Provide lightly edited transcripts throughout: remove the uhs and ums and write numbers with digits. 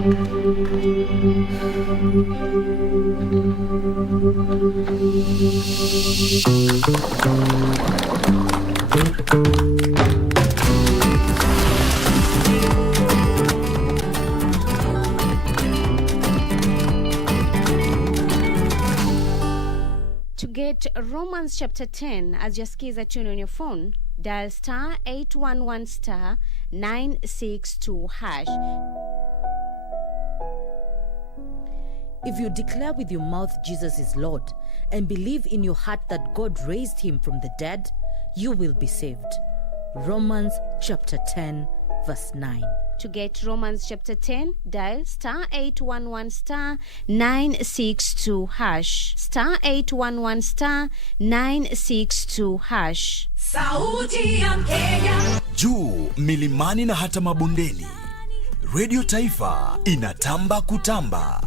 To get Romans chapter 10 as your skiza tune on your phone, dial star 811 star 962 hash. If you declare with your mouth Jesus is Lord and believe in your heart that God raised him from the dead, you will be saved. Romans chapter 10 verse 9. To get Romans chapter 10, dial star 811 star 962 hash. Star 811 star 962 hash. Sauti ya Kenya. Juu milimani na hata mabondeni, Radio Taifa inatamba kutamba.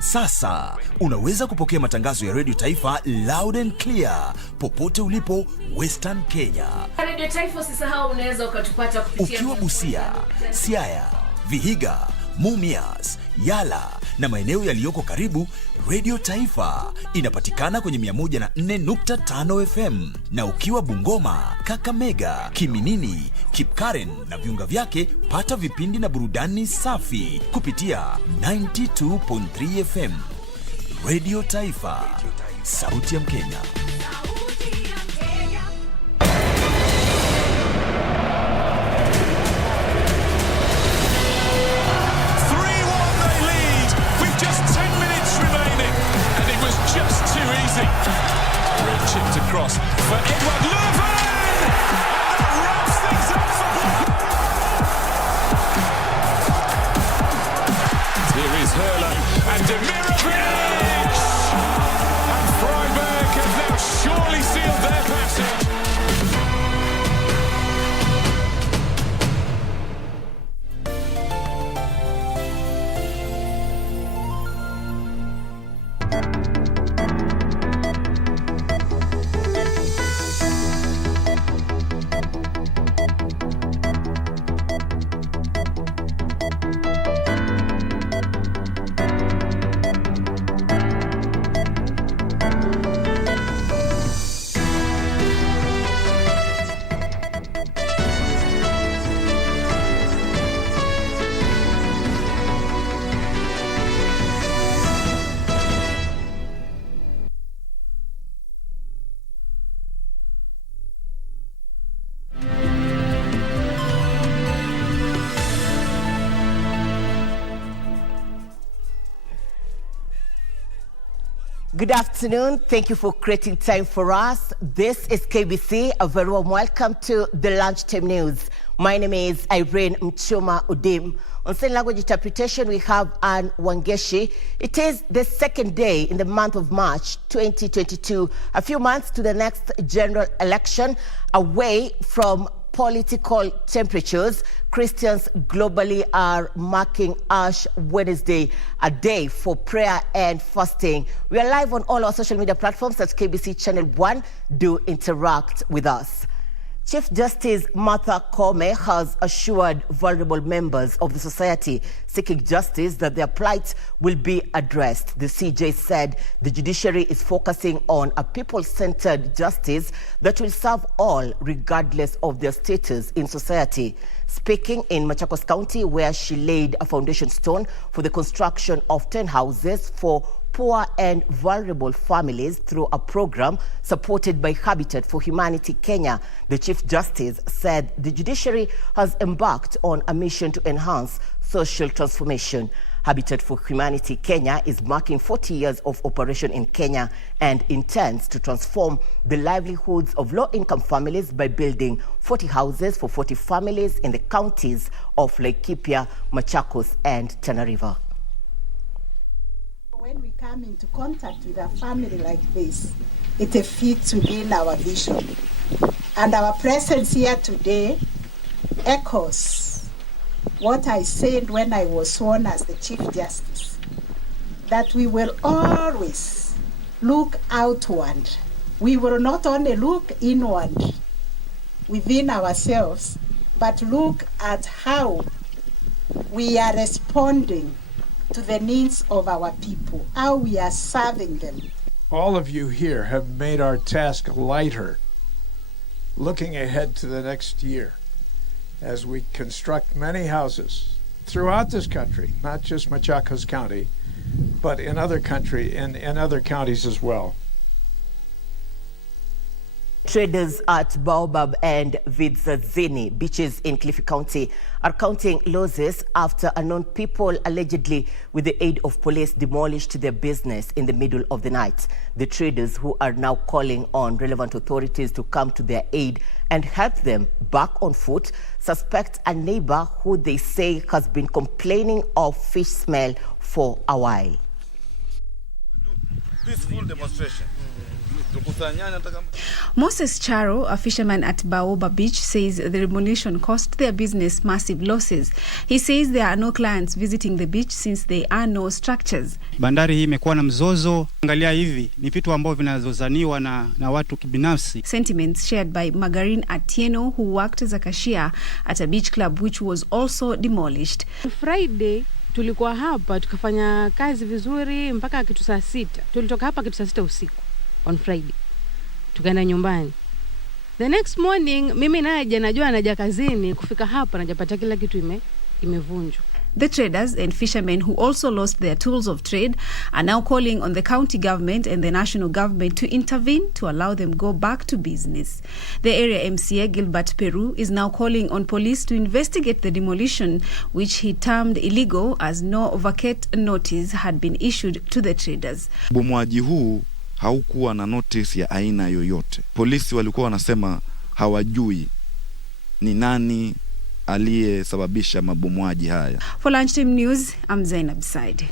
Sasa unaweza kupokea matangazo ya Radio Taifa loud and clear popote ulipo Western Kenya. Radio Taifa usisahau unaweza ukatupata kupitia ukiwa Busia, Siaya, Vihiga, Mumias, Yala na maeneo yaliyoko karibu. Radio Taifa inapatikana kwenye 104.5 FM, na ukiwa Bungoma, Kakamega, Kiminini, Kipkaren na viunga vyake, pata vipindi na burudani safi kupitia 92.3 FM. Radio Taifa, sauti ya Mkenya. Chipped across for Edward Leuven, and that wraps things up for Blackburn. Here is Hurler and Demirovic, and Freiburg have now surely sealed their passage. Good afternoon. Thank you for creating time for us. This is KBC. A very warm welcome to the Lunchtime News. My name is Irene Muchuma Udim. On sign language interpretation, we have Anne Wangeshi. It is the second day in the month of March 2022, a few months to the next general election. Away from political temperatures, Christians globally are marking Ash Wednesday, a day for prayer and fasting. We are live on all our social media platforms at KBC Channel 1. Do interact with us. Chief Justice Martha Koome has assured vulnerable members of the society seeking justice that their plight will be addressed. The CJ said the judiciary is focusing on a people-centered justice that will serve all regardless of their status in society. Speaking in Machakos County, where she laid a foundation stone for the construction of 10 houses for poor and vulnerable families through a program supported by Habitat for Humanity Kenya, the Chief Justice said the judiciary has embarked on a mission to enhance social transformation. Habitat for Humanity Kenya is marking 40 years of operation in Kenya and intends to transform the livelihoods of low-income families by building 40 houses for 40 families in the counties of Laikipia, Machakos, and Tana River. When we come into contact with a family like this, it fits within our vision. And our presence here today echoes what I said when I was sworn as the Chief Justice, that we will always look outward. We will not only look inward within ourselves, but look at how we are responding to the needs of our people, how we are serving them. All of you here have made our task lighter, looking ahead to the next year as we construct many houses throughout this country, not just Machakos County, but in other counties as well. Traders at Baobab and Vidzazini beaches in Cliffy County are counting losses after unknown people allegedly, with the aid of police, demolished their business in the middle of the night. The traders, who are now calling on relevant authorities to come to their aid and help them back on foot, suspect a neighbor who they say has been complaining of fish smell for a while. Peaceful demonstration. Moses Charo, a fisherman at Baoba Beach, says the demolition cost their business massive losses. He says there are no clients visiting the beach since there are no structures. Bandari hii imekuwa na mzozo. Angalia hivi, ni vitu ambavyo vinazozaniwa na watu kibinafsi. Sentiments shared by Margarine Atieno, who worked as a cashier at a beach club which was also demolished. Friday tulikuwa hapa tukafanya kazi vizuri mpaka kitu saa 6. Tulitoka hapa kitu saa 6 usiku on Friday. Tukaenda nyumbani. The next morning mimi naja najua naja kazini, kufika hapa najapata kila kitu imevunjwa. The traders and fishermen, who also lost their tools of trade, are now calling on the county government and the national government to intervene to allow them go back to business. The area MCA, Gilbert Peru, is now calling on police to investigate the demolition, which he termed illegal as no vacate notice had been issued to the traders. Bomoaji huu haukuwa na notice ya aina yoyote. Polisi walikuwa wanasema hawajui ni nani aliyesababisha mabomoaji haya. For Lunchtime News, I'm Zainab Said.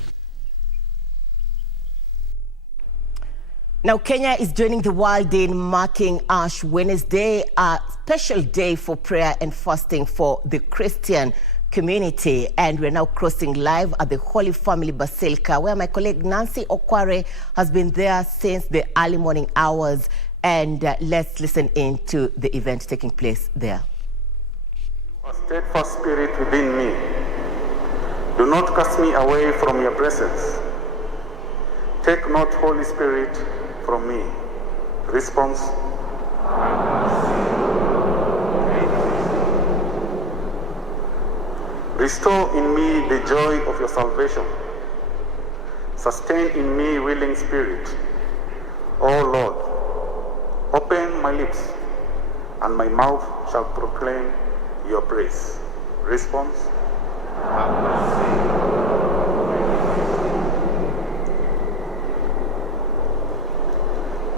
Now, Kenya is joining the world in marking Ash Wednesday, a special day for prayer and fasting for the Christian community. And we're now crossing live at the Holy Family Basilica, where my colleague Nancy Okware has been there since the early morning hours. And let's listen in to the event taking place there. A steadfast spirit within me, do not cast me away from your presence. Take not, Holy Spirit, from me. Response. Restore in me the joy of your salvation. Sustain in me willing spirit. O Lord, open my lips, and my mouth shall proclaim your praise. Response.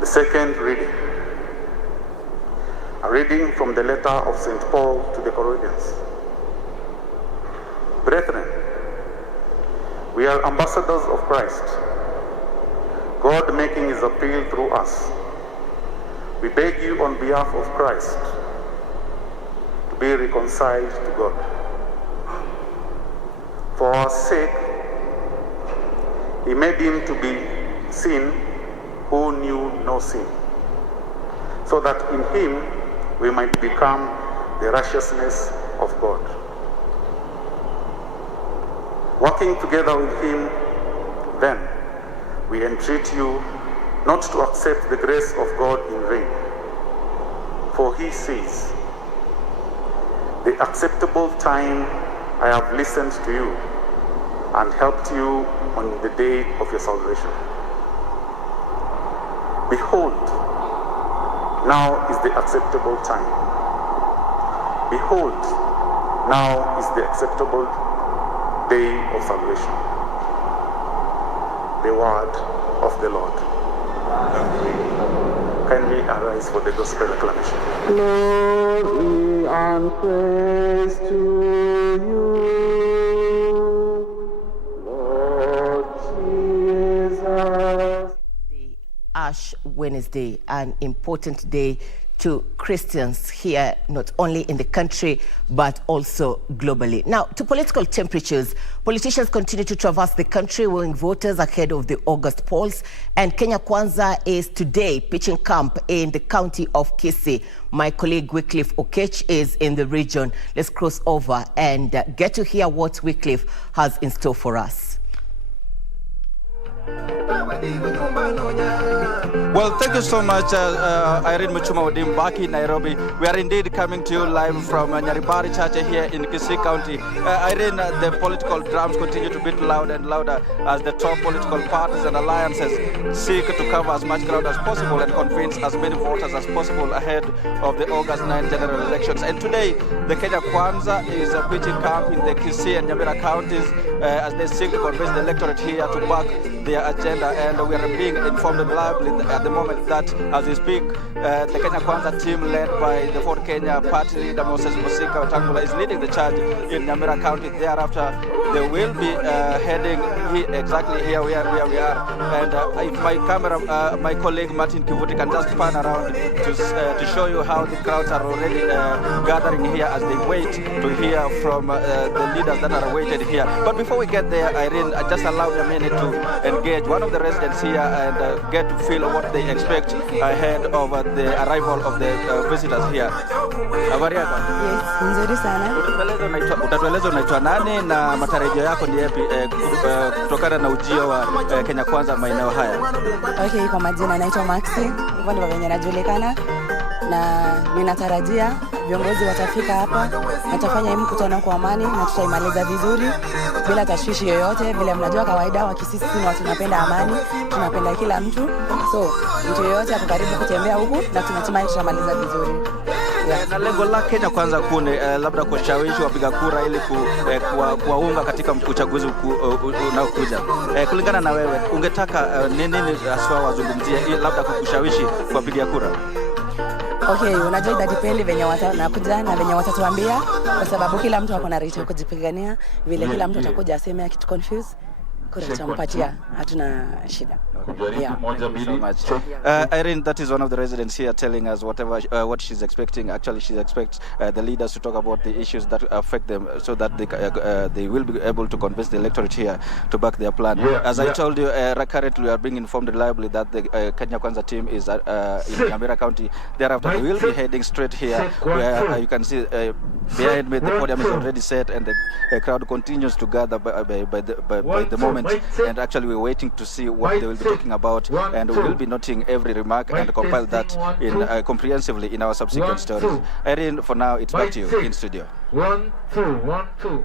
The second reading. A reading from the letter of St. Paul to the Corinthians. Brethren, we are ambassadors of Christ, God making his appeal through us. We beg you on behalf of Christ to be reconciled to God. For our sake, he made him to be sin who knew no sin, so that in him we might become the righteousness of God. Working together with him, then, we entreat you not to accept the grace of God in vain. For he says, the acceptable time I have listened to you and helped you on the day of your salvation. Behold, now is the acceptable time. Behold, now is the acceptable day of salvation. The word of the Lord. Kindly arise for the gospel acclamation. Glory and praise to you, Lord Jesus. Ash Wednesday, an important day to Christians here, not only in the country, but also globally. Now, to political temperatures, politicians continue to traverse the country wooing voters ahead of the August polls, and Kenya Kwanza is today pitching camp in the county of Kisii. My colleague Wycliffe Okech is in the region. Let's cross over and get to hear what Wycliffe has in store for us. Well, thank you so much, Irene Muchuma back in Nairobi. We are indeed coming to you live from Nyaribari Church here in Kisii County. Irene, the political drums continue to beat louder and louder as the top political parties and alliances seek to cover as much ground as possible and convince as many voters as possible ahead of the August 9 general elections. And today, the Kenya Kwanza is pitching camp in the Kisii and Nyamira counties as they seek to convince the electorate here to back their agenda. And we are being informed reliably at the moment that, as we speak, the Kenya Kwanza team led by the Ford Kenya party leader Moses Musika Wetangula is leading the charge in Nyamira County. Thereafter, they will be heading exactly here where we are. And if my colleague Martin Kivuti can just pan around to show you how the crowds are already gathering here as they wait to hear from the leaders that are awaited here. But before we get there, Irene, just allow me a minute to engage one of the residents here and get to feel what they expect ahead of the arrival of the visitors here. Habari yako? Yes, nzuri sana. Utatueleza unaitwa nani na matarajio yako ni yapi kutokana na ujio wa Kenya Kwanza maeneo haya? Okay, kwa majina naitwa Maxi, hivyo ndivyo venye najulikana, na ninatarajia viongozi watafika hapa, watafanya hii mkutano kwa amani na tutaimaliza vizuri bila tashwishi yoyote. Vile mnajua kawaida wa Kisii ni watu tunapenda amani, tunapenda kila mtu, so mtu yoyote ako karibu kutembea huku na tunatumai tutamaliza vizuri. Na lengo la Kenya Kwanza kune labda kushawishi wapiga kura ili kuwaunga katika uchaguzi unaokuja. Kulingana na wewe, ungetaka nini haswa wazungumzie ili labda kukushawishi kuwapigia kura? Okay, unajua itadependi venye watakuja na venye watatuambia, kwa sababu kila mtu ako na right ya kujipigania. Vile kila mtu atakuja aseme akitu confuse, kura tutampatia, hatuna shida. Yeah. Thank you so much. Irene, that is one of the residents here telling us what she's expecting. Actually, she expects the leaders to talk about the issues that affect them so that they will be able to convince the electorate here to back their plan. As I told you, currently we are being informed reliably that the Kenya Kwanza team is in Nyamira County. Thereafter, they will be heading straight here where you can see behind me the podium is already set and the crowd continues to gather by the moment. And actually, we're waiting to see what they will be talking about, and we will be noting every remark and compile that in comprehensively in our subsequent stories. Irene, for now, it's back to you in studio. 1, 2, 1, 2.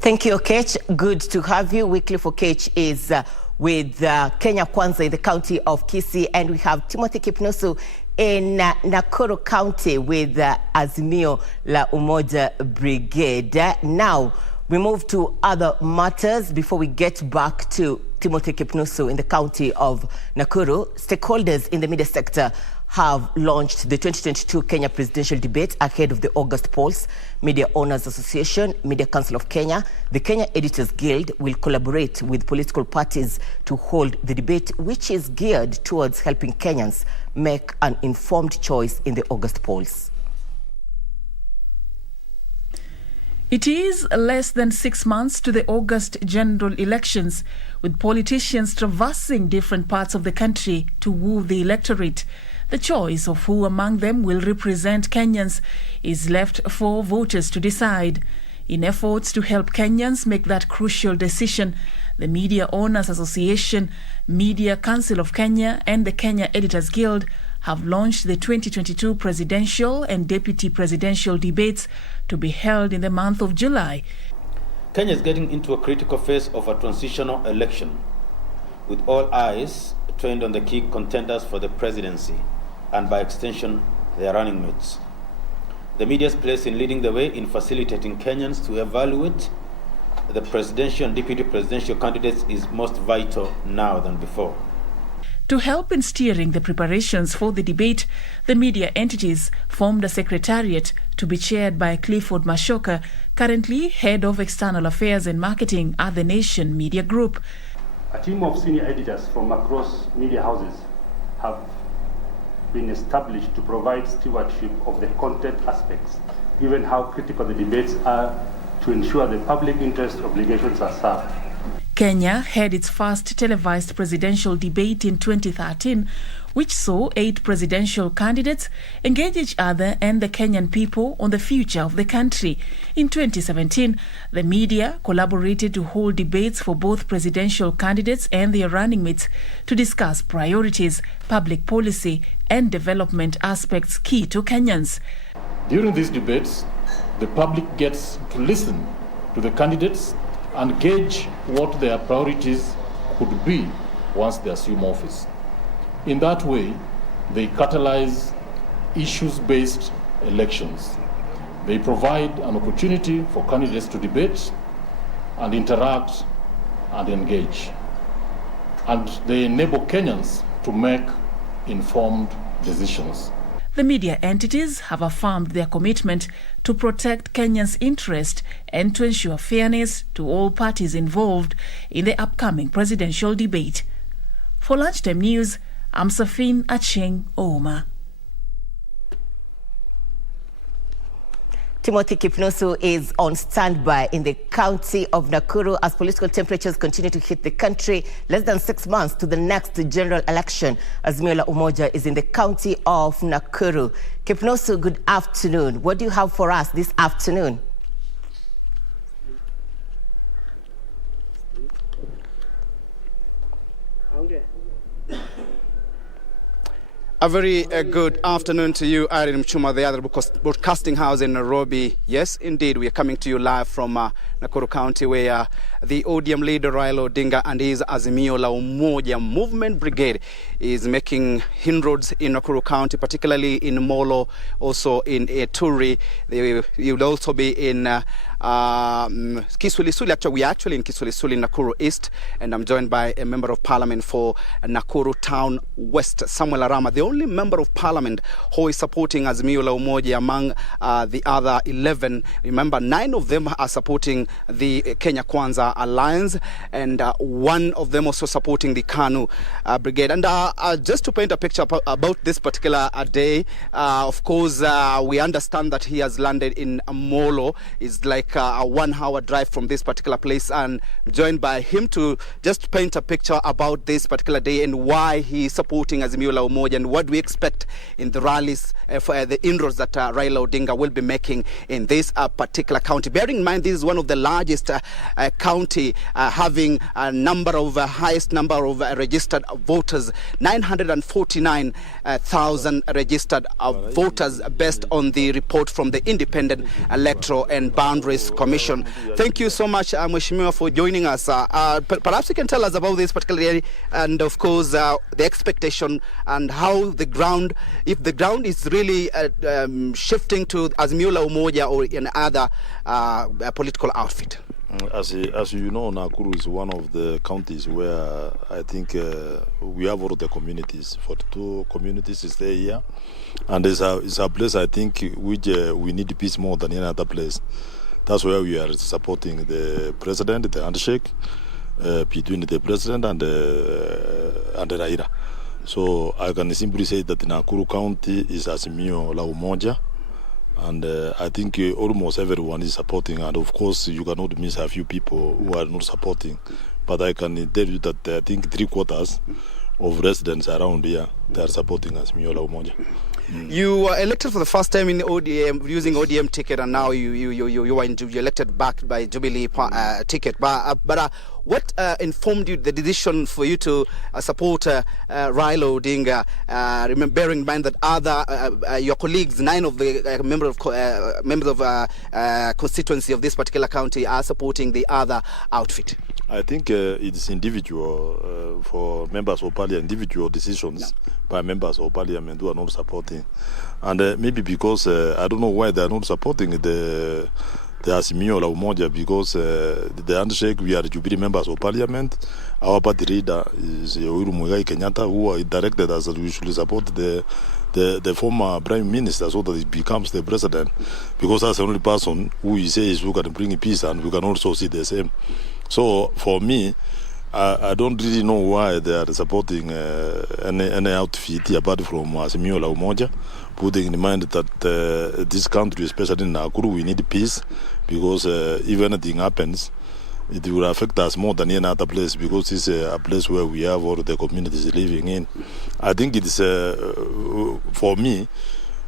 Thank you, Okech. Good to have you. Weekly for Okech is with Kenya Kwanza in the county of Kisii, and we have Timothy Kipnusu in Nakuru County with Azimio la Umoja Brigade. Now, we move to other matters before we get back to Timothy Kipnusu in the county of Nakuru. Stakeholders in the media sector have launched the 2022 Kenya presidential debate ahead of the August polls. Media Owners Association, Media Council of Kenya, the Kenya Editors Guild will collaborate with political parties to hold the debate, which is geared towards helping Kenyans make an informed choice in the August polls. It is less than 6 months to the August general elections, with politicians traversing different parts of the country to woo the electorate. The choice of who among them will represent Kenyans is left for voters to decide. In efforts to help Kenyans make that crucial decision, the Media Owners Association, Media Council of Kenya, and the Kenya Editors Guild have launched the 2022 presidential and deputy presidential debates to be held in the month of July. Kenya is getting into a critical phase of a transitional election, with all eyes trained on the key contenders for the presidency and, by extension, their running mates. The media's place in leading the way in facilitating Kenyans to evaluate the presidential and deputy presidential candidates is most vital now than before. To help in steering the preparations for the debate, the media entities formed a secretariat to be chaired by Clifford Mashoka, currently head of external affairs and marketing at the Nation Media Group. A team of senior editors from across media houses have been established to provide stewardship of the content aspects, given how critical the debates are to ensure the public interest obligations are served. Kenya had its first televised presidential debate in 2013, which saw 8 presidential candidates engage each other and the Kenyan people on the future of the country. In 2017, the media collaborated to hold debates for both presidential candidates and their running mates to discuss priorities, public policy, and development aspects key to Kenyans. During these debates, the public gets to listen to the candidates and gauge what their priorities could be once they assume office. In that way, they catalyze issues-based elections. They provide an opportunity for candidates to debate and interact and engage. And they enable Kenyans to make informed decisions. The media entities have affirmed their commitment to protect Kenyans' interest and to ensure fairness to all parties involved in the upcoming presidential debate. For Lunchtime News, I'm Safin Acheng Ouma. Timothy Kipnusu is on standby in the county of Nakuru as political temperatures continue to hit the country. Less than 6 months to the next general election, Azimio la Umoja is in the county of Nakuru. Kipnusu, good afternoon. What do you have for us this afternoon? A very good afternoon to you, Irene Muchuma, the other broadcasting house in Nairobi. Yes, indeed, we are coming to you live from Nakuru County, where the ODM leader Raila Odinga and his Azimio la Umoja movement brigade is making inroads in Nakuru County, particularly in Molo, also in Eturi. They will also be in Kisulisuli. Actually, we are actually in Kisulisuli, Nakuru East, and I'm joined by a member of parliament for Nakuru Town West, Samuel Arama, the only member of parliament who is supporting Azimio la Umoja among the other 11. Remember, 9 of them are supporting the Kenya Kwanza Alliance, and 1 of them also supporting the KANU brigade. And just to paint a picture about this particular day, of course, we understand that he has landed in Molo. It's like a 1-hour drive from this particular place, and joined by him to just paint a picture about this particular day and why he is supporting Azimio la Umoja and what we expect in the rallies for the inroads that Raila Odinga will be making in this particular county. Bearing in mind, this is one of the largest county having a number of highest number of registered voters, 949,000 registered voters based on the report from the Independent Electoral and Boundaries Commission. Thank you so much, Mheshimiwa, for joining us. Perhaps you can tell us about this particular area and, of course, the expectation and how the ground, if the ground is really shifting to Azimio la Umoja or in other political outfit. As you know, Nakuru is one of the counties where I think we have all the communities. 42 communities is there here, and it's a place I think which we need peace more than any other place. That's why we are supporting the president, the handshake between the president and Raila. So I can simply say that Nakuru County is Azimio la Umoja, and I think almost everyone is supporting, and of course you cannot miss a few people who are not supporting, but I can tell you that I think 3/4 of residents around here, they are supporting Azimio la Umoja. You were elected for the first time in ODM using ODM ticket, and now you were elected back by Jubilee ticket. But what informed you the decision for you to support Raila Odinga? Bearing in mind that other your colleagues, 9 of the members of constituency of this particular county are supporting the other outfit. I think it's individual for members of parliament, individual decisions by members of parliament who are not supporting, and maybe because I don't know why they are not supporting the Azimio la Umoja, because the handshake, we are Jubilee members of parliament. Our party leader is Uhuru Muigai Kenyatta, who directed us that we should support the former prime minister so that he becomes the president, because that's the only person who he says who can bring peace, and we can also see the same. So for me, I don't really know why they are supporting any outfit apart from Azimio la Umoja, putting in mind that this country, especially in Nakuru, we need peace, because if anything happens, it will affect us more than any other place because it's a place where we have all the communities living in. I think it's, for me,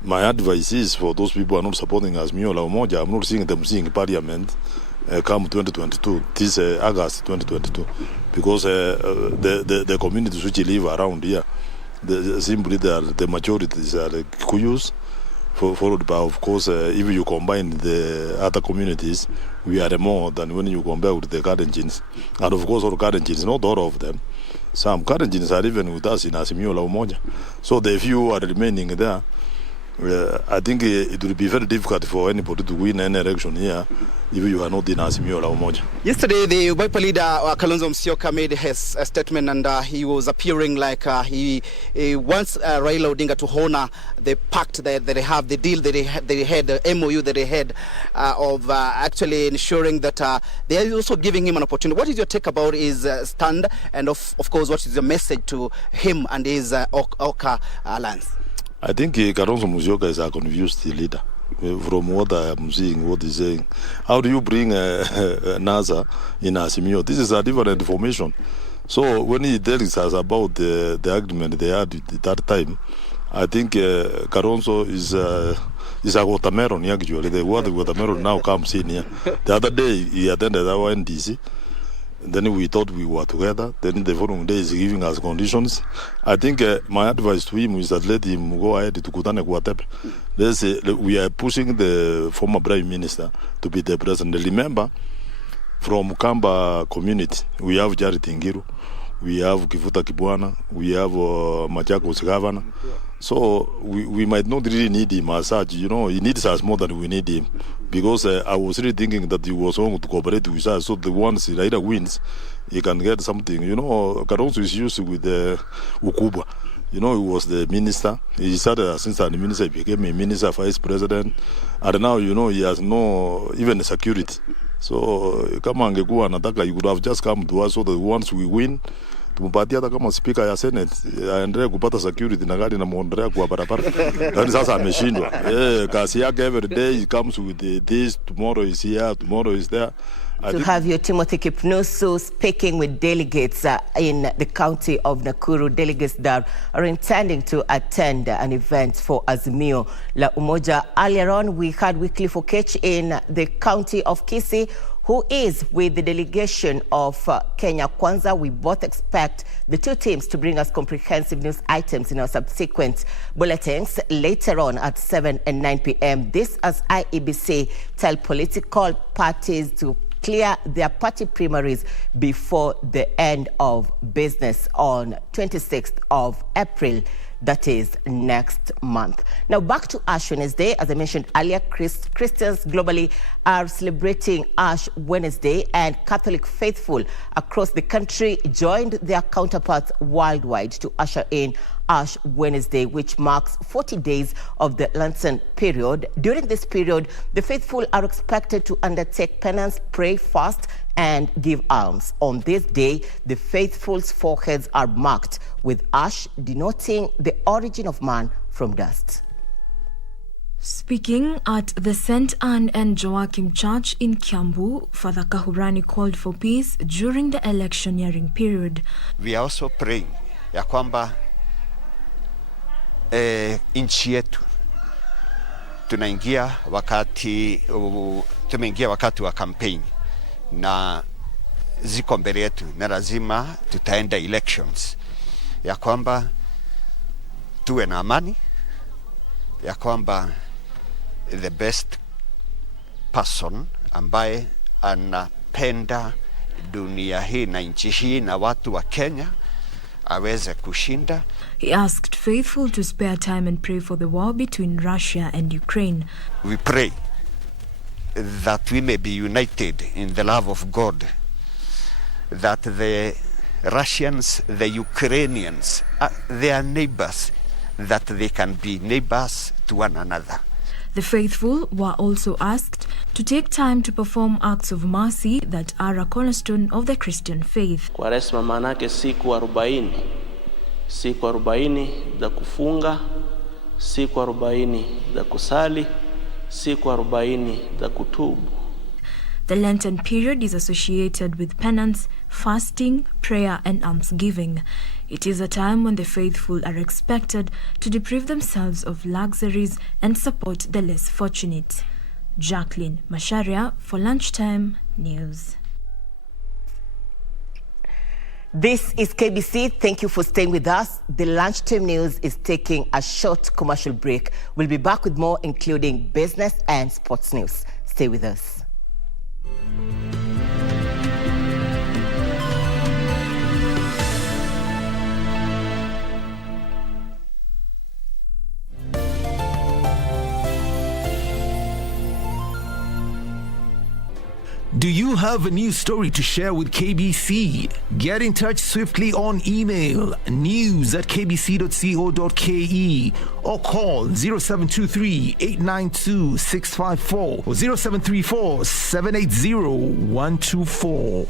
my advice is for those people who are not supporting Azimio la Umoja, I'm not seeing them seeing Parliament come 2022, this August 2022, because the communities which live around here, simply the majorities are the Kikuyus, followed by, of course, if you combine the other communities, we are more than when you compare with the Kalenjins. And of course, all Kalenjins, not all of them. Some Kalenjins are even with us in Azimio la Umoja. So the few are remaining there. I think it will be very difficult for anybody to win any election here if you are not in Azimio la Umoja. Yesterday, the Wiper leader Kalonzo Musyoka made his statement, and he was appearing like he wants Raila Odinga to honor the pact that they have, the deal that they had, the MOU that they had of actually ensuring that they are also giving him an opportunity. What is your take about his stand, and of course, what is your message to him and his Oka alliance? I think Kalonzo Musyoka is a confused leader. From what I am seeing, what he's saying, how do you bring NASA in Azimio? This is a different formation. So when he tells us about the agreement they had at that time, I think Kalonzo is a watermelon actually. The word watermelon now comes in here. The other day he attended our NDC. Then we thought we were together. Then the following day is giving us conditions. I think my advice to him is that let him go ahead to Kutane Kuatepe. We are pushing the former Prime Minister to be the president. Remember, from Kamba community, we have Charity Ngiru, we have Kifuta Kibwana, we have Machakos Governor. So we might not really need him as such. You know, he needs us more than we need him. Because I was really thinking that he was going to cooperate with us. So the once Raila wins, he can get something. You know, Kalonzo is used with the Ukuba. You know, he was the minister. He started as assistant minister, he became a minister, vice president. And now, you know, he has no even security. So, kama angekuwa anataka, he would have just come to us so that once we win, tumpatia hata kama speaker ya Senate aendelee kupata security na gari na muondelea kwa barabara. Lakini sasa ameshindwa. Kasi yake every day he comes with this, tomorrow is here, tomorrow is there. To have your Timothy Kipnusu speaking with delegates in the county of Nakuru, delegates that are intending to attend an event for Azimio la Umoja. Earlier on, we had Wycliffe Okech in the county of Kisii, who is with the delegation of Kenya Kwanza. We both expect the two teams to bring us comprehensive news items in our subsequent bulletins later on at 7 and 9 p.m. This as IEBC tell political parties to clear their party primaries before the end of business on 26th of April. That is next month. Now back to Ash Wednesday. As I mentioned earlier, Christians globally are celebrating Ash Wednesday, and Catholic faithful across the country joined their counterparts worldwide to usher in Ash Wednesday, which marks 40 days of the Lenten period. During this period, the faithful are expected to undertake penance, pray, fast, and give alms. On this day, the faithful's foreheads are marked with ash, denoting the origin of man from dust. Speaking at the St. Anne and Joachim Church in Kiambu, Father Kahurani called for peace during the electioneering period. We are also praying ya kwamba nchi yetu tumeingia wakati wa campaign na ziko mbele yetu na lazima tutaenda elections, ya kwamba tuwe na amani, ya kwamba the best person ambaye anapenda dunia hii na nchi hii na watu wa Kenya aweze kushinda. He asked faithful to spare time and pray for the war between Russia and Ukraine. We pray that we may be united in the love of God, that the Russians, the Ukrainians, they are neighbors, that they can be neighbors to one another. The faithful were also asked to take time to perform acts of mercy that are a cornerstone of the Christian faith. Kwaresma manake siku 40. Siku 40 za kufunga, siku 40 za kusali, siku 40 za kutubu. The Lenten period is associated with penance, fasting, prayer, and almsgiving. It is a time when the faithful are expected to deprive themselves of luxuries and support the less fortunate. Jacqueline Masharia for Lunchtime News. This is KBC. Thank you for staying with us. The Lunchtime News is taking a short commercial break. We'll be back with more, including business and sports news. Stay with us. Do you have a news story to share with KBC? Get in touch swiftly on email news@kbc.co.ke or call 0723-892-654 or 0734-780-124.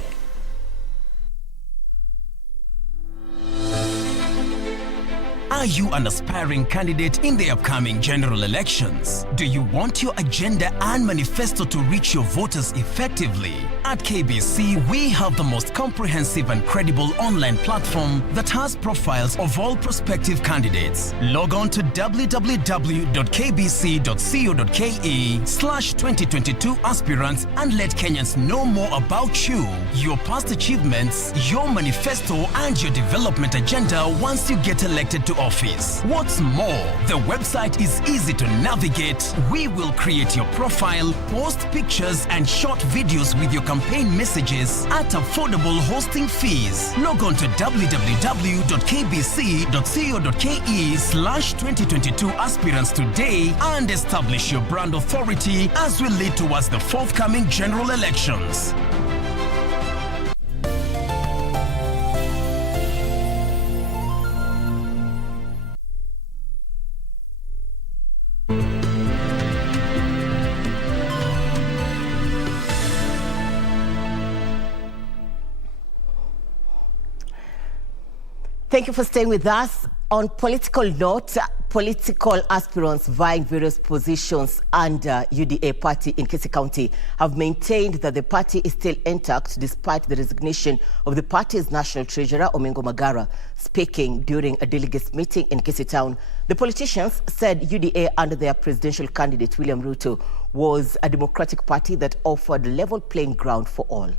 Are you an aspiring candidate in the upcoming general elections? Do you want your agenda and manifesto to reach your voters effectively? At KBC, we have the most comprehensive and credible online platform that has profiles of all prospective candidates. Log on to www.kbc.co.ke/2022 aspirants and let Kenyans know more about you, your past achievements, your manifesto, and your development agenda once you get elected to office. What's more, the website is easy to navigate. We will create your profile, post pictures and short videos with your campaign messages at affordable hosting fees. Log on to www.kbc.co.ke/2022 aspirants today and establish your brand authority as we lead towards the forthcoming general elections. Thank you for staying with us. On political note, political aspirants vying various positions under UDA party in Kisii County have maintained that the party is still intact despite the resignation of the party's national treasurer, Omingo Magara. Speaking during a delegates meeting in Kisii town, the politicians said UDA under their presidential candidate, William Ruto, was a democratic party that offered level playing ground for all.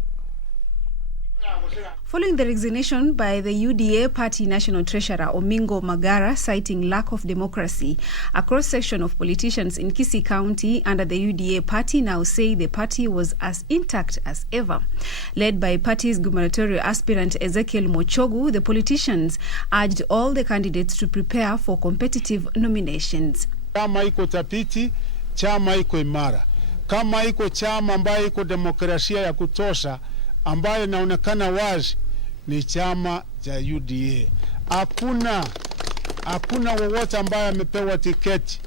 Following the resignation by the UDA party national treasurer Omingo Magara, citing lack of democracy, a cross-section of politicians in Kisii County under the UDA party now say the party was as intact as ever. Led by party's gubernatorial aspirant Ezekiel Mochogu, the politicians urged all the candidates to prepare for competitive nominations. Kama iko tapiti, chama iko imara. Kama iko chama ambayo iko demokrasia ya kutosha, ambayo inaonekana wazi ni chama cha UDA. Hakuna wowote ambaye amepewa tiketi.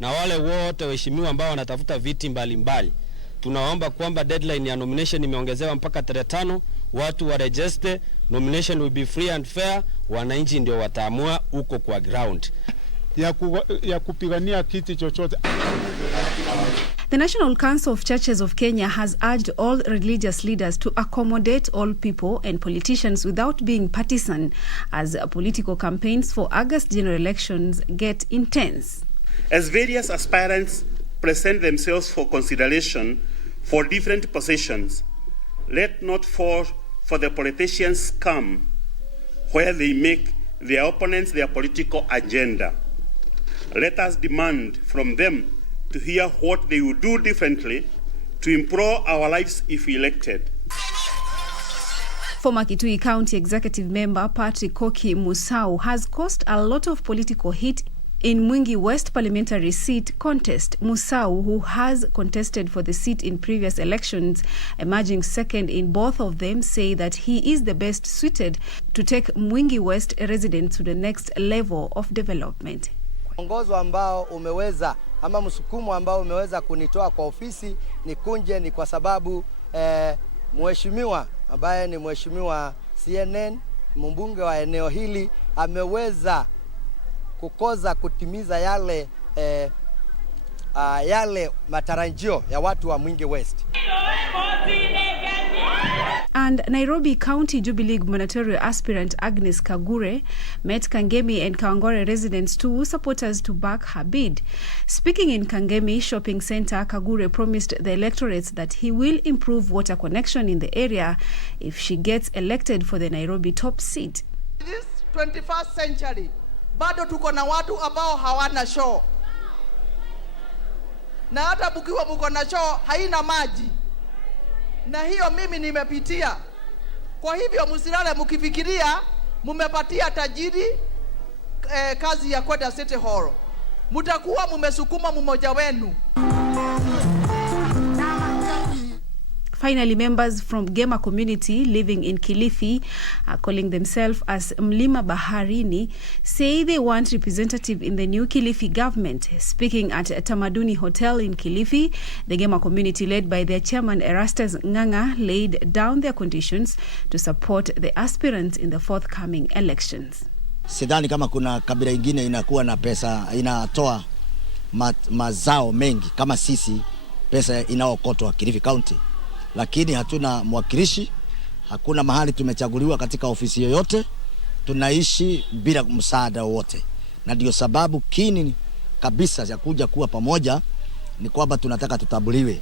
Na wale wote waheshimiwa ambao wanatafuta viti mbalimbali, tunaomba kwamba deadline ya nomination imeongezewa mpaka 5, watu wa register, nomination will be free and fair, wananchi ndio wataamua uko kwa ground ya kupigania kiti chochote. The National Council of Churches of Kenya has urged all religious leaders to accommodate all people and politicians without being partisan as political campaigns for August general elections get intense. As various aspirants present themselves for consideration for different positions, let not fall for the politicians' scam where they make their opponents their political agenda. Let us demand from them to hear what they will do differently to improve our lives if elected. Former Kitui County Executive Member Patrick Koki Musau has caused a lot of political heat in Mwingi West parliamentary seat contest. Musau, who has contested for the seat in previous elections, emerging second in both of them, say that he is the best suited to take Mwingi West residents to the next level of development. Mwongozo ambao umeweza ama msukumo ambao umeweza kunitoa kwa ofisi ni kwa sababu mheshimiwa ambaye ni mheshimiwa CNN, mbunge wa eneo hili, ameweza kukoza kutimiza yale matarajio ya watu wa Mwingi West. And Nairobi County Jubilee gubernatorial aspirant Agnes Kagure met Kangemi and Kawangware residents to supporters to back her bid. Speaking in Kangemi Shopping Center, Kagure promised the electorates that he will improve water connection in the area if she gets elected for the Nairobi top seat. This 21st century, bado tuko na watu ambao hawana show. Na hata bukiwa muko na show haina maji. Na hiyo mimi nimepitia. Kwa hivyo msilale mkifikiria mumepatia tajiri kazi ya kwenda City Hall. Mutakuwa mumesukuma mmoja wenu. Finally, members from Gema community living in Kilifi, calling themselves as Mlima Baharini, say they want representative in the new Kilifi government. Speaking at Tamaduni Hotel in Kilifi, the Gema community, led by their chairman Erastus Nganga, laid down their conditions to support the aspirants in the forthcoming elections. Sidhani kama kuna kabila ingine inakuwa na pesa, inatoa mazao mengi kama sisi, pesa inaokotwa Kilifi County. Lakini hatuna mwakilishi, hakuna mahali tumechaguliwa katika ofisi yoyote, tunaishi bila msaada wote. Na ndio sababu kini kabisa ya kuja kuwa pamoja ni kwamba tunataka tutabuliwe.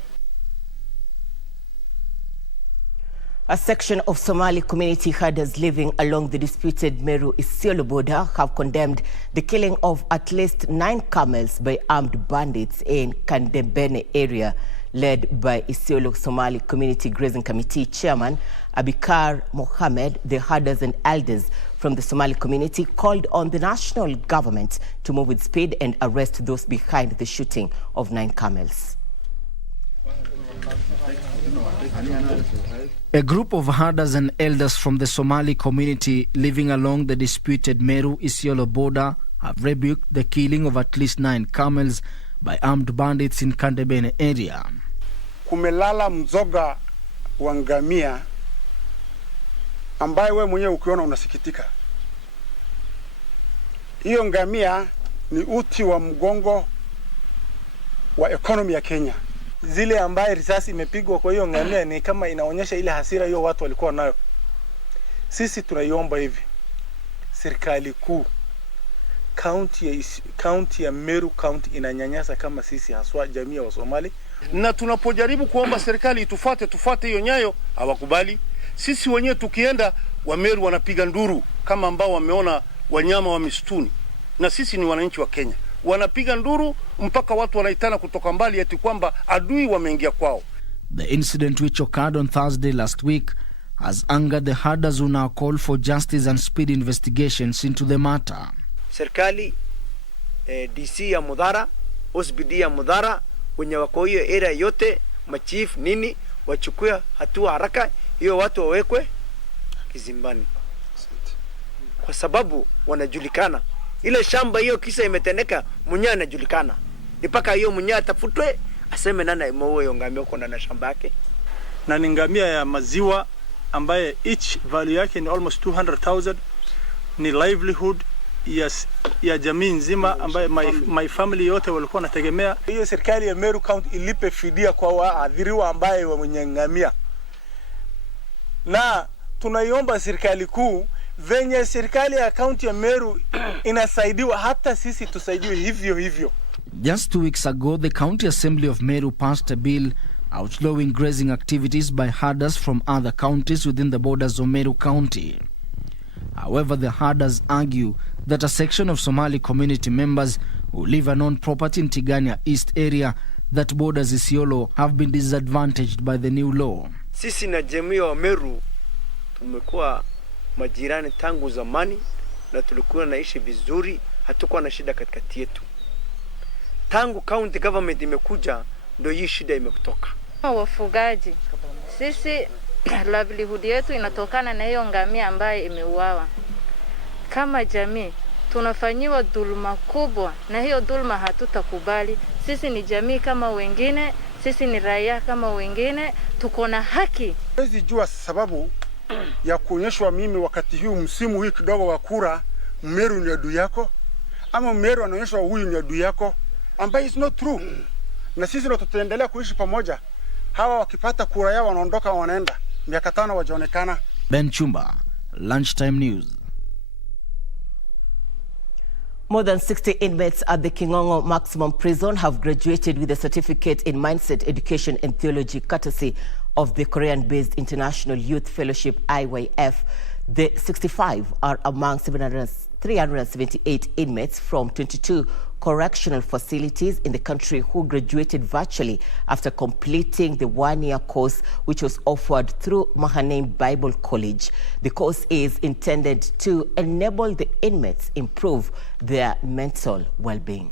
A section of Somali community herders living along the disputed Meru-Isiolo border have condemned the killing of at least 9 camels by armed bandits in Kandembene area, led by Isiolo Somali Community Grazing Committee Chairman Abikar Mohammed. The herders and elders from the Somali community called on the national government to move with speed and arrest those behind the shooting of 9 camels. A group of herders and elders from the Somali community living along the disputed Meru-Isiolo border have rebuked the killing of at least 9 camels by armed bandits in Kandembene area. Kumelala mzoga wa ngamia ambaye wewe mwenyewe ukiona unasikitika. Hiyo ngamia ni uti wa mgongo wa economy ya Kenya. Zile ambaye risasi imepigwa kwa hiyo ngamia ni kama inaonyesha ile hasira hiyo watu walikuwa nayo. Sisi tunaiomba hivi, serikali kuu, county ya Meru County inanyanyasa kama sisi haswa jamii wa Somali, na tunapojaribu kuomba serikali itufuate hiyo nyayo hawakubali. Sisi wenyewe tukienda wa Meru wanapiga nduru kama ambao wameona wanyama wa misituni, na sisi ni wananchi wa Kenya. Wanapiga nduru mpaka watu wanaitana kutoka mbali eti kwamba adui wameingia kwao. The incident, which occurred on Thursday last week, has angered the herders who now call for justice and speedy investigations into the matter. Serikali, DC ya Mudhara, OSBD ya Mudhara, wenye wako hiyo area yote, machief nini, wachukue hatua haraka, hiyo watu wawekwe kizimbani. Kwa sababu wanajulikana. Ile shamba hiyo kisa imetendeka, mwenyewe anajulikana. Mpaka hiyo mwenyewe atafutwe, aseme nani ameua hiyo ngamia uko na shamba yake. Na ni ngamia ya maziwa ambaye each value yake ni almost 200,000, ni livelihood ya jamii nzima ambaye my family yote walikuwa wanategemea. Hiyo serikali ya Meru County ilipe fidia kwa waadhiriwa ambaye wenye ngamia. Na tunaiomba serikali kuu, venye serikali ya county ya Meru inasaidiwa, hata sisi tusaidiwe hivyo hivyo. Just 2 weeks ago, the County Assembly of Meru passed a bill outlawing grazing activities by herders from other counties within the borders of Meru County. However, the herders argue that a section of Somali community members who live and own property in Tigania East area that borders Isiolo have been disadvantaged by the new law. Sisi na jamii wa Meru tumekuwa majirani tangu zamani na tulikuwa naishi vizuri, hatukuwa na shida katikati yetu. Tangu county government imekuja ndio hii shida imekutoka. Wafugaji, sisi livelihood yetu inatokana na hiyo ngamia ambaye imeuawa. Kama jamii tunafanyiwa dhuluma kubwa, na hiyo dhuluma hatutakubali. Sisi ni jamii kama wengine, sisi ni raia kama wengine, tuko na haki. Huwezi jua sababu ya kuonyeshwa mimi wakati huu msimu hii kidogo wa kura, Meru ni adui yako, ama Meru anaonyeshwa huyu ni adui yako, ambaye is not true. Na sisi ndo tutaendelea kuishi pamoja hawa wakipata kura yao wanaondoka wanaenda, miaka 5 wajaonekana. Ben Chumba, Lunchtime News. More than 60 inmates at the Kingongo Maximum Prison have graduated with a certificate in Mindset Education and Theology, courtesy of the Korean-based International Youth Fellowship, IYF. The 65 are among 378 inmates from 22 correctional facilities in the country who graduated virtually after completing the one-year course which was offered through Mahanaim Bible College. The course is intended to enable the inmates improve their mental well-being.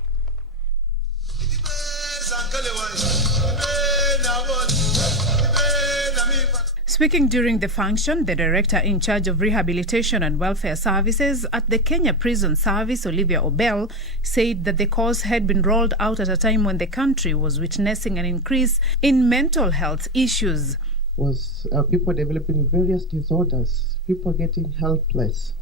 Speaking during the function, the director in charge of rehabilitation and welfare services at the Kenya Prison Service, Olivia Obel, said that the course had been rolled out at a time when the country was witnessing an increase in mental health issues. Was people developing various disorders, people getting helpless,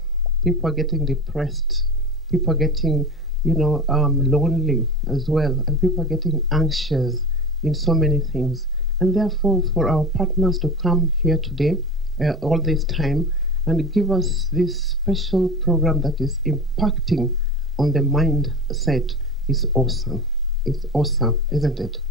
people getting depressed, people getting, lonely as well, and people getting anxious in so many things. And therefore, for our partners to come here today, all this time, and give us this special program that is impacting on the mindset is awesome. It's awesome, isn't it?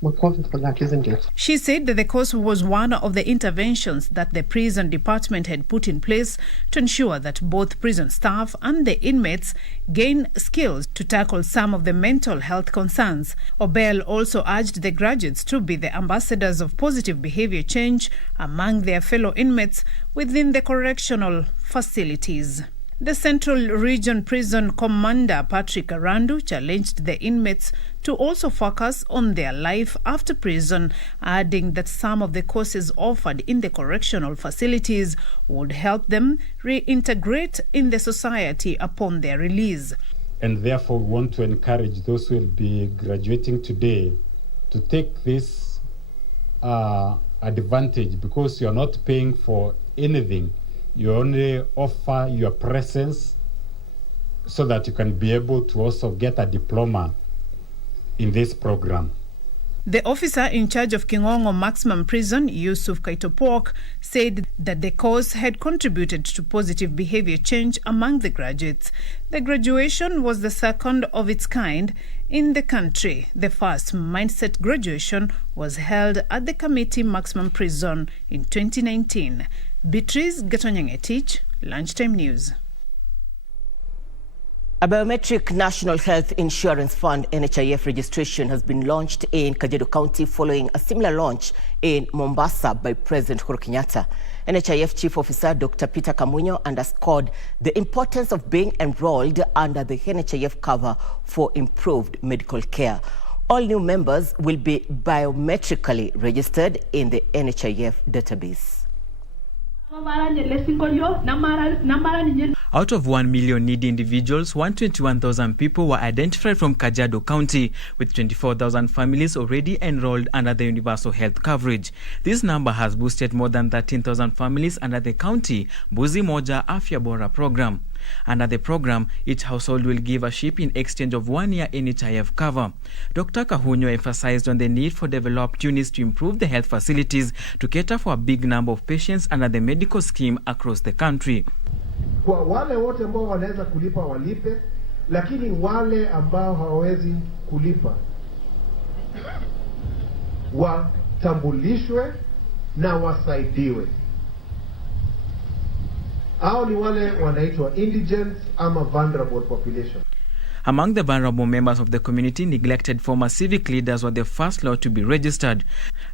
Makofi for that, isn't it? She said that the course was one of the interventions that the prison department had put in place to ensure that both prison staff and the inmates gain skills to tackle some of the mental health concerns. Obel also urged the graduates to be the ambassadors of positive behavior change among their fellow inmates within the correctional facilities. The Central Region Prison Commander Patrick Arandu challenged the inmates to also focus on their life after prison, adding that some of the courses offered in the correctional facilities would help them reintegrate in the society upon their release. And therefore, we want to encourage those who will be graduating today to take this advantage, because you're not paying for anything. You only offer your presence so that you can be able to also get a diploma in this program. The officer in charge of Kingongo Maximum Prison, Yusuf Kaitopok, said that the course had contributed to positive behavior change among the graduates. The graduation was the second of its kind in the country. The first Mindset graduation was held at the Committee Maximum Prison in 2019. Beatrice Gatonyangetich, Lunchtime News. A biometric National Health Insurance Fund NHIF registration has been launched in Kajiado County following a similar launch in Mombasa by President Uhuru Kenyatta. NHIF Chief Officer Dr. Peter Kamunyo underscored the importance of being enrolled under the NHIF cover for improved medical care. All new members will be biometrically registered in the NHIF database. Out of 1 million needy individuals, 121,000 people were identified from Kajiado County, with 24,000 families already enrolled under the universal health coverage. This number has boosted more than 13,000 families under the county Mbuzi Moja Afya Bora program. Under the program, each household will give a ship in exchange of 1 year NHIF cover. Dr. Kahunyo emphasized on the need for developed units to improve the health facilities to cater for a big number of patients under the medical scheme across the country. Kwa wale wote ambao wanaweza kulipa walipe, lakini wale ambao hawawezi kulipa watambulishwe na wasaidiwe. Hao ni wale wanaitwa indigent ama vulnerable population. Among the vulnerable members of the community, neglected former civic leaders were the first lot to be registered.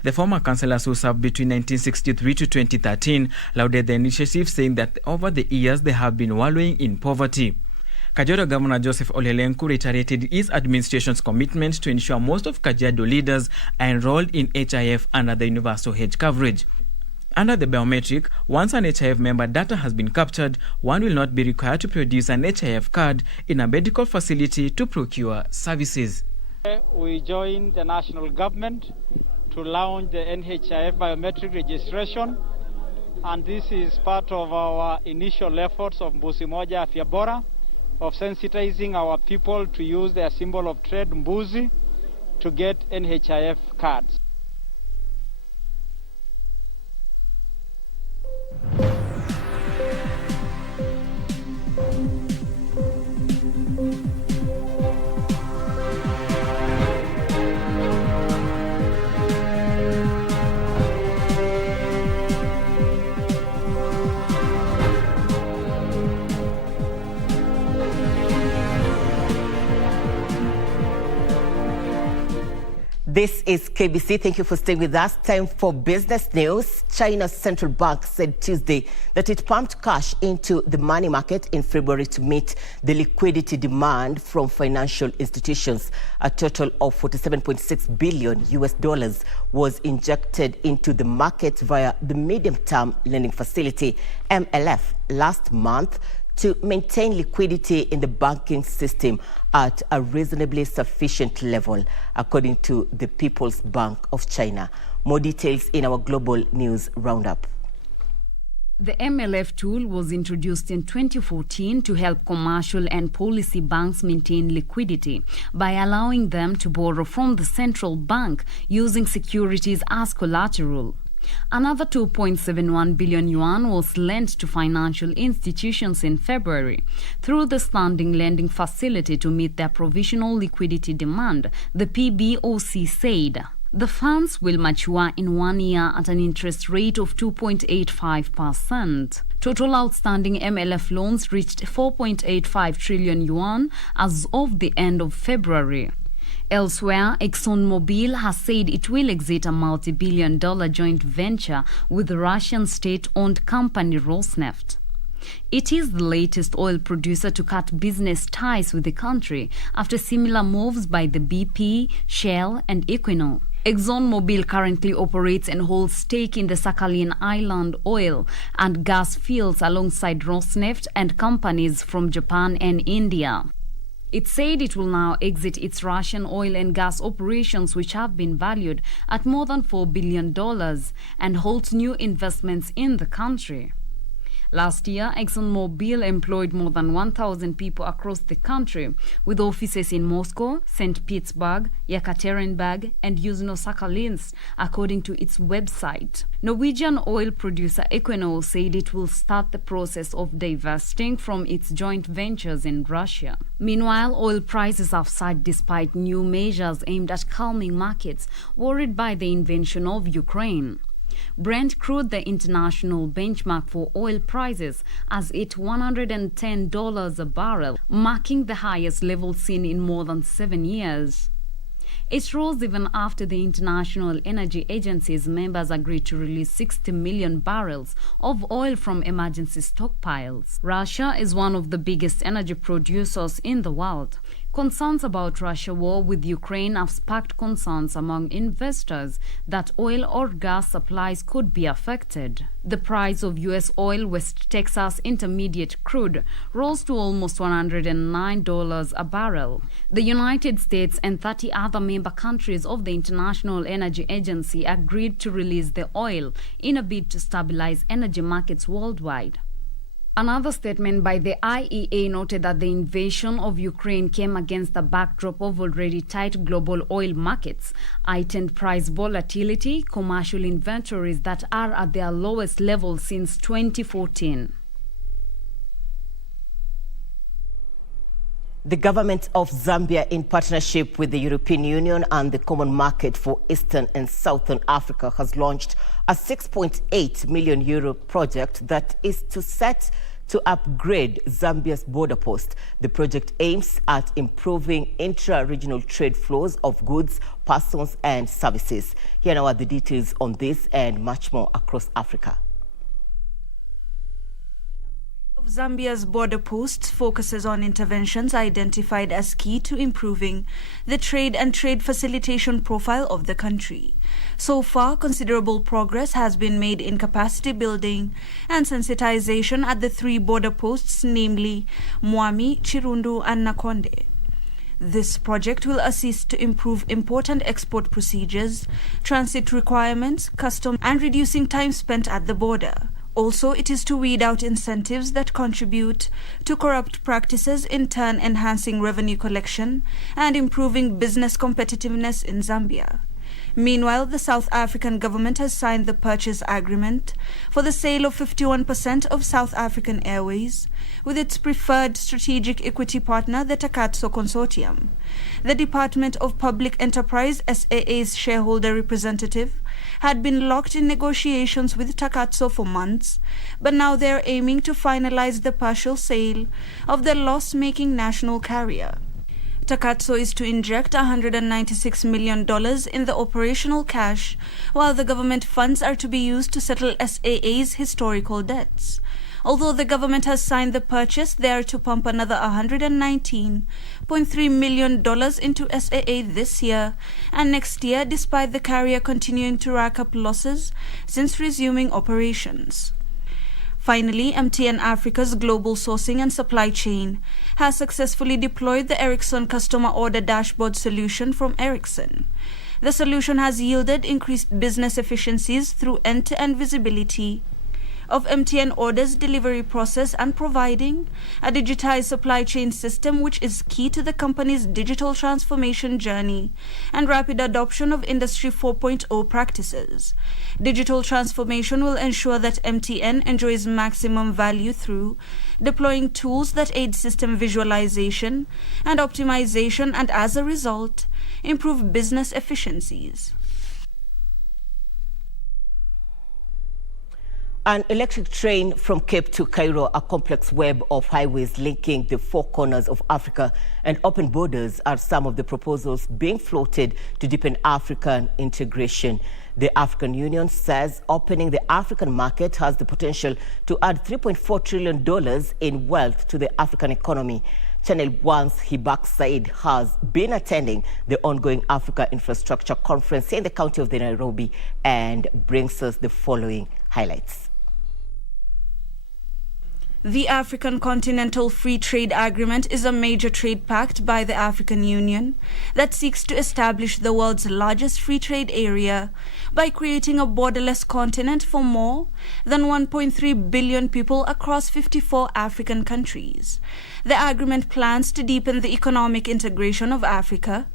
The former councillors who served between 1963 to 2013 lauded the initiative, saying that over the years they have been wallowing in poverty. Kajiado Governor Joseph Olelenku reiterated his administration's commitment to ensure most of Kajiado leaders are enrolled in HIF under the universal health coverage. Under the biometric, once an HIF member data has been captured, one will not be required to produce an HIF card in a medical facility to procure services. We joined the national government to launch the NHIF biometric registration, and this is part of our initial efforts of Mbuzi Moja Afya Bora, of sensitizing our people to use their symbol of trade, Mbuzi, to get NHIF cards. This is KBC. Thank you for staying with us. Time for business news. China's central bank said Tuesday that it pumped cash into the money market in February to meet the liquidity demand from financial institutions. A total of $47.6 billion was injected into the market via the medium-term lending facility, MLF, last month to maintain liquidity in the banking system at a reasonably sufficient level, according to the People's Bank of China. More details in our global news roundup. The MLF tool was introduced in 2014 to help commercial and policy banks maintain liquidity by allowing them to borrow from the central bank using securities as collateral. Another 2.71 billion yuan was lent to financial institutions in February through the standing lending facility to meet their provisional liquidity demand, the PBOC said. The funds will mature in 1 year at an interest rate of 2.85%. Total outstanding MLF loans reached 4.85 trillion yuan as of the end of February. Elsewhere, ExxonMobil has said it will exit a multi-billion-dollar joint venture with the Russian state-owned company Rosneft. It is the latest oil producer to cut business ties with the country after similar moves by the BP, Shell and Equinor. ExxonMobil currently operates and holds stake in the Sakhalin Island oil and gas fields alongside Rosneft and companies from Japan and India. It said it will now exit its Russian oil and gas operations, which have been valued at more than $4 billion, and holds new investments in the country. Last year, ExxonMobil employed more than 1,000 people across the country, with offices in Moscow, St. Petersburg, Yekaterinburg, and Yuzhno-Sakhalinsk, according to its website. Norwegian oil producer Equinor said it will start the process of divesting from its joint ventures in Russia. Meanwhile, oil prices have surged despite new measures aimed at calming markets worried by the invasion of Ukraine. Brent crude, the international benchmark for oil prices, has hit $110 a barrel, marking the highest level seen in more than 7 years. It rose even after the International Energy Agency's members agreed to release 60 million barrels of oil from emergency stockpiles. Russia is one of the biggest energy producers in the world. Concerns about Russia's war with Ukraine have sparked concerns among investors that oil or gas supplies could be affected. The price of U.S. oil West Texas Intermediate crude rose to almost $109 a barrel. The United States and 30 other member countries of the International Energy Agency agreed to release the oil in a bid to stabilize energy markets worldwide. Another statement by the IEA noted that the invasion of Ukraine came against the backdrop of already tight global oil markets, heightened price volatility, commercial inventories that are at their lowest level since 2014. The government of Zambia, in partnership with the European Union and the Common Market for Eastern and Southern Africa, has launched a €6.8 million project that is set to upgrade Zambia's border post. The project aims at improving intra-regional trade flows of goods, persons and services. Here now are the details on this and much more across Africa. Zambia's border post focuses on interventions identified as key to improving the trade and trade facilitation profile of the country. So far, considerable progress has been made in capacity building and sensitization at the 3 border posts, namely Mwami, Chirundu and Nakonde. This project will assist to improve import and export procedures, transit requirements, custom and reducing time spent at the border. Also, it is to weed out incentives that contribute to corrupt practices, in turn enhancing revenue collection and improving business competitiveness in Zambia. Meanwhile, the South African government has signed the purchase agreement for the sale of 51% of South African Airways with its preferred strategic equity partner, the Takatso Consortium. The Department of Public Enterprise, SAA's shareholder representative, had been locked in negotiations with Takatso for months, but now they are aiming to finalize the partial sale of the loss-making national carrier. Takatso is to inject $196 million in the operational cash, while the government funds are to be used to settle SAA's historical debts. Although the government has signed the purchase, they are to pump another $119.3 million into SAA this year and next year, despite the carrier continuing to rack up losses since resuming operations. Finally, MTN Africa's global sourcing and supply chain has successfully deployed the Ericsson customer order dashboard solution from Ericsson. The solution has yielded increased business efficiencies through end-to-end visibility of MTN orders delivery process and providing a digitized supply chain system which is key to the company's digital transformation journey and rapid adoption of Industry 4.0 practices. Digital transformation will ensure that MTN enjoys maximum value through deploying tools that aid system visualization and optimization and, as a result, improve business efficiencies. An electric train from Cape to Cairo, a complex web of highways linking the four corners of Africa, and open borders are some of the proposals being floated to deepen African integration. The African Union says opening the African market has the potential to add $3.4 trillion in wealth to the African economy. Channel 1's Hibak Said has been attending the ongoing Africa Infrastructure Conference in the county of Nairobi and brings us the following highlights. The African Continental Free Trade Agreement is a major trade pact by the African Union that seeks to establish the world's largest free trade area by creating a borderless continent for more than 1.3 billion people across 54 African countries. The agreement plans to deepen the economic integration of Africa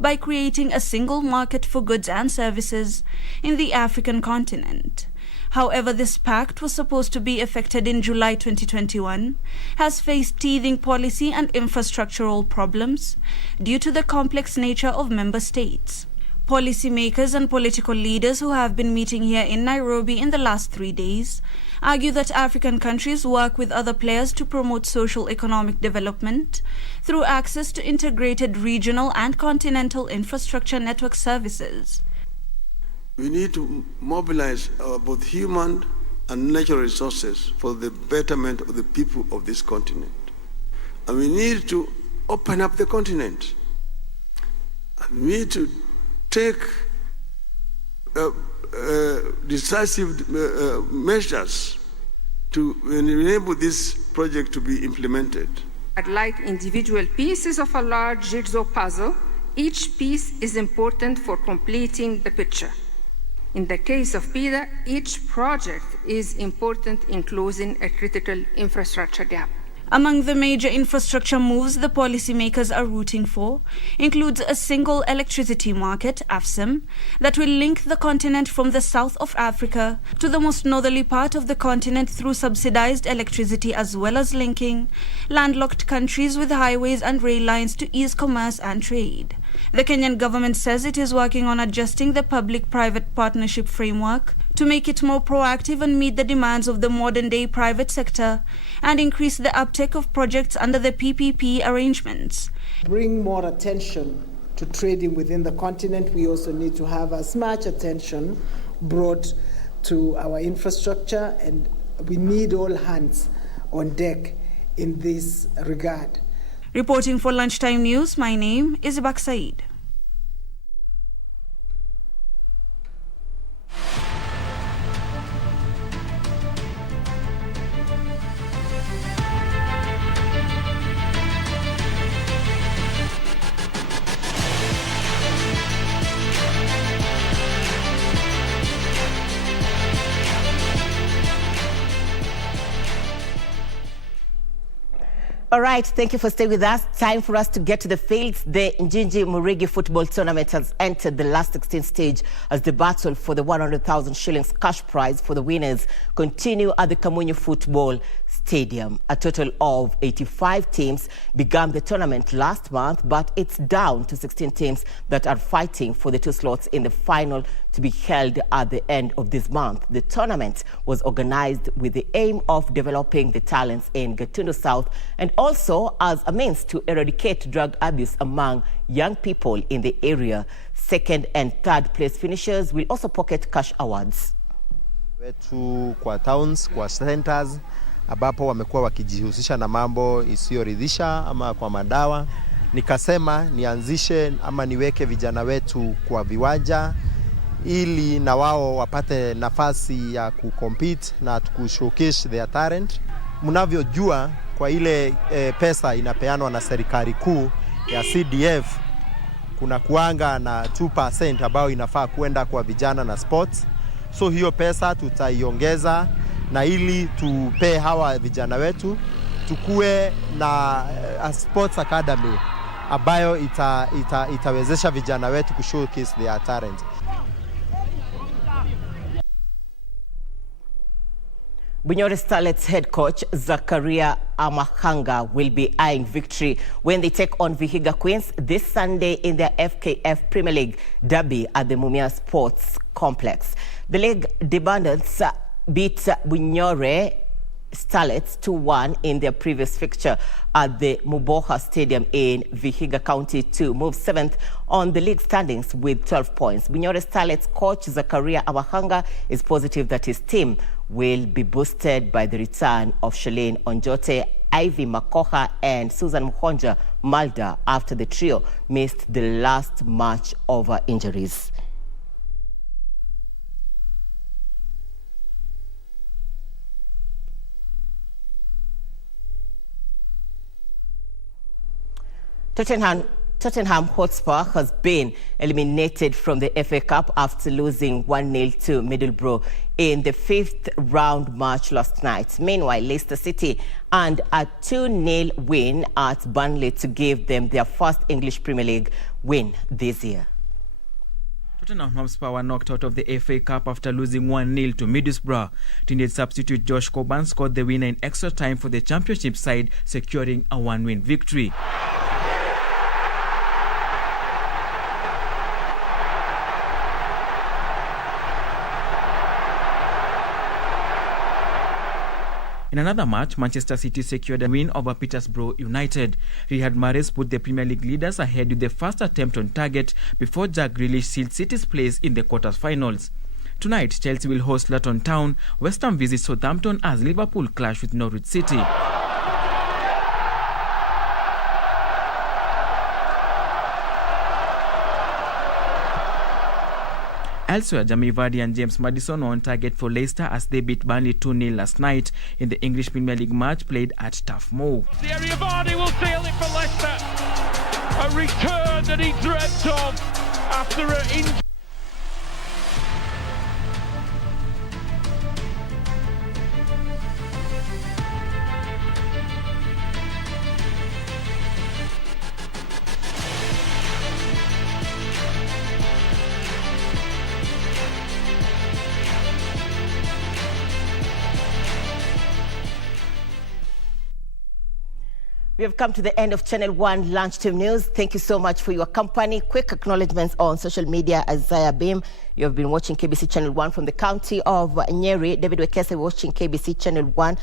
by creating a single market for goods and services in the African continent. However, this pact was supposed to be effected in July 2021, has faced teething policy and infrastructural problems due to the complex nature of member states. Policymakers and political leaders who have been meeting here in Nairobi in the last 3 days argue that African countries work with other players to promote social economic development through access to integrated regional and continental infrastructure network services. We need to mobilize our both human and natural resources for the betterment of the people of this continent. And we need to open up the continent. And we need to take decisive measures to enable this project to be implemented. Like individual pieces of a large jigsaw puzzle, each piece is important for completing the picture. In the case of PIDA, each project is important in closing a critical infrastructure gap. Among the major infrastructure moves the policymakers are rooting for includes a single electricity market, AFSEM, that will link the continent from the south of Africa to the most northerly part of the continent through subsidized electricity, as well as linking landlocked countries with highways and rail lines to ease commerce and trade. The Kenyan government says it is working on adjusting the public-private partnership framework to make it more proactive and meet the demands of the modern-day private sector and increase the uptake of projects under the PPP arrangements. Bring more attention to trading within the continent. We also need to have as much attention brought to our infrastructure, and we need all hands on deck in this regard. Reporting for Lunchtime News, my name is Ibak Said. All right, thank you for staying with us. Time for us to get to the fields. The Njinji Murigi football tournament has entered the last 16 stage as the battle for the 100,000 shillings cash prize for the winners continue at the Kamunyu Football Stadium. A total of 85 teams began the tournament last month, but it's down to 16 teams that are fighting for the 2 slots in the final to be held at the end of this month. The tournament was organized with the aim of developing the talents in Gatundu South and also as a means to eradicate drug abuse among young people in the area. Second and third place finishers will also pocket cash awards. Wetu kwa towns, kwa centers, ambapo wamekuwa wakijihusisha na mambo isiyoridhisha ama kwa madawa. Nikasema nianzishe ama niweke vijana wetu kwa viwanja ili na wao wapate nafasi ya kucompete na kushowcase their talent. Mnavyojua kwa ile pesa inapeanwa na serikali kuu ya CDF, kuna kuanga na 2% ambao inafaa kuenda kwa vijana na sports. So hiyo pesa tutaiongeza na ili tupe hawa vijana wetu tukue na sports academy ambayo itawezesha vijana wetu kushowcase their talent. Bunyore Starlets head coach Zakaria Amahanga will be eyeing victory when they take on Vihiga Queens this Sunday in their FKF Premier League derby at the Mumia Sports Complex. The league debutants beat Bunyore Starlets 2-1 in their previous fixture at the Muboha Stadium in Vihiga County to move 7th on the league standings with 12 points. Bunyore Starlets coach Zakaria Amahanga is positive that his team will be boosted by the return of Shalene Onjote, Ivy Makoha and Susan Mkhonja Malda after the trio missed the last match over injuries. Tottenham Hotspur has been eliminated from the FA Cup after losing 1-0 to Middlesbrough in the 5th round match last night. Meanwhile, Leicester City earned a 2-0 win at Burnley to give them their first English Premier League win this year. Tottenham Hotspur were knocked out of the FA Cup after losing 1-0 to Middlesbrough. Teenage substitute Josh Coburn scored the winner in extra time for the Championship side, securing a 1-win victory. In another match, Manchester City secured a win over Peterborough United. Riyad Mahrez put the Premier League leaders ahead with the first attempt on target before Jack Grealish sealed City's place in the quarter-finals. Tonight, Chelsea will host Luton Town. West Ham visits Southampton as Liverpool clash with Norwich City. Elsewhere, Jamie Vardy and James Maddison were on target for Leicester as they beat Burnley 2-0 last night in the English Premier League match played at Turf Moor. The area Vardy will seal it for Leicester. A return that he dreamt of after an injury. We have come to the end of Channel 1 Lunchtime News. Thank you so much for your company. Quick acknowledgements on social media. Isaiah Bim, you have been watching KBC Channel 1 from the county of Nyeri. David Wekese watching KBC Channel 1 as